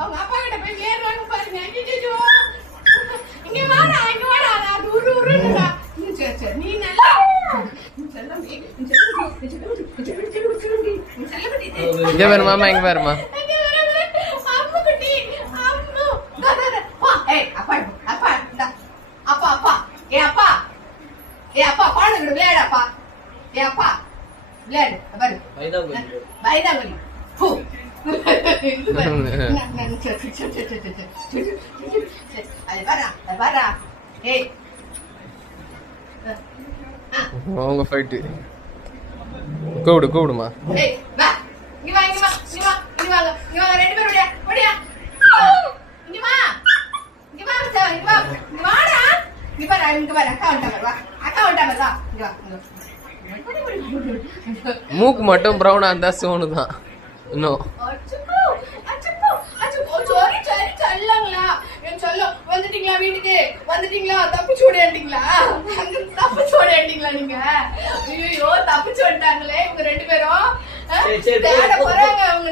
அவங்க அப்பா கிட்ட போய் ஏறுவாங்க பாருங்க. ஐயோ இங்க வாடா நான் உருண்டா. சரி சரி நீ நல்லா இங்க வருமாமா இங்க வருமா அப்பா பாடுங்க விளையாடாப்பா. ஏ அப்பா விளையாடு பாரு வைதாங்கலி அவங்க ஃபைட்டு கூப்பிடுமா மூக்கு மட்டும் ப்ரௌனா இருந்தா சோனு தான் இன்னும் வந்துட்டீங்களா வீட்டுக்கு வந்துட்டீங்களா தப்பிச்சு ஓடியாண்டீங்களா தப்பிச்சு ஓடியாண்டீங்களா நீங்க ஐயோ தப்பிச்சு வந்துட்டாங்களே இவங்க 2 பேரும் தேட போறாங்க அவங்க